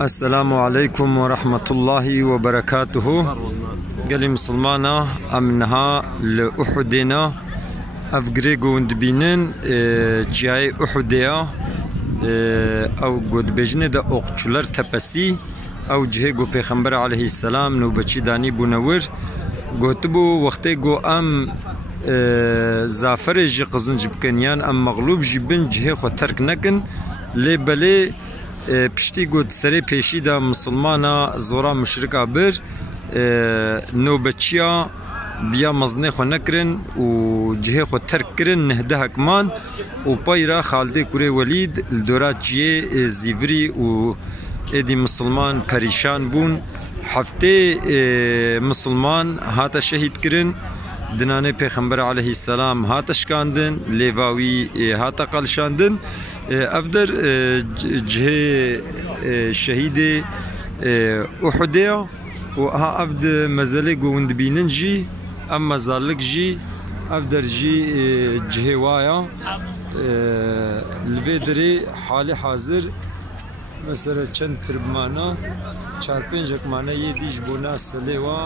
السلام عليكم ورحمة الله وبركاته. قال مسلمانا أمنها لأحدنا أفقريقو اندبينن جاي أحديا أو قد بجنة دا أقتلر تبسي أو جهيقو پیغمبر عليه السلام نو بچي داني بونور قوتبو وقتي قو أم زافر جي قزنج بكنيان أم مغلوب جي بن جهي خو ترك نكن لي بلي پشتی گود سری پیشی دا مسلمانا زورا مشرکا بر نوبتچیا بیا مزنه خو نکرن و جهه خو ترک کرن نهده حکمان و پایرا خالده کوری ولید لدورات جیه زیوری و ایدی مسلمان پریشان بون هفته مسلمان هاتا شهید کرن دنانه پیغمبر علیه السلام هاتا شکاندن لیواوی هاتا قلشاندن افدر جه شهيد احديا وها افد مزلق وندبينن جي اما زالك جي افدر جي جهوايا الفيدري حالي حاضر مثلا چند تربمانا 4-5 مانا يديش بونا سليوا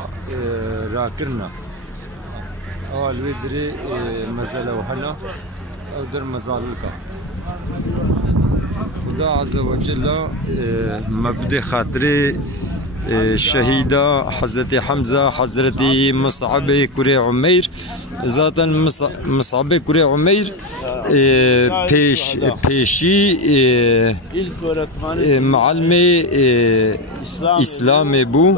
راكرنا او الفيدري مزلا وهنا او در مزالكا خدا عز وجل مبدأ خاطر شهيدا حضرت حمزة حضرت مصعب كري عمير ذاتا مصعب كري عمير پیشی معلم اسلام بو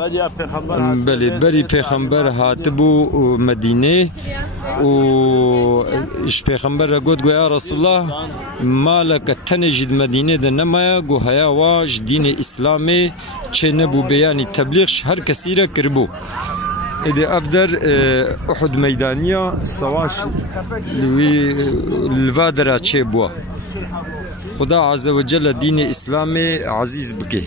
بله بری پیغمبر هاتبو مدینه و اش پیغمبر گفت گویا رسول الله مالک تنجد مدینه ده نمایا گو هیا واج دین اسلامی چه نبو بیانی تبلیغش هر کسی را کربو ایده ابدر احد میدانیا سواش الوادرا چه بوا خدا عز وجل دین اسلام عزیز بکه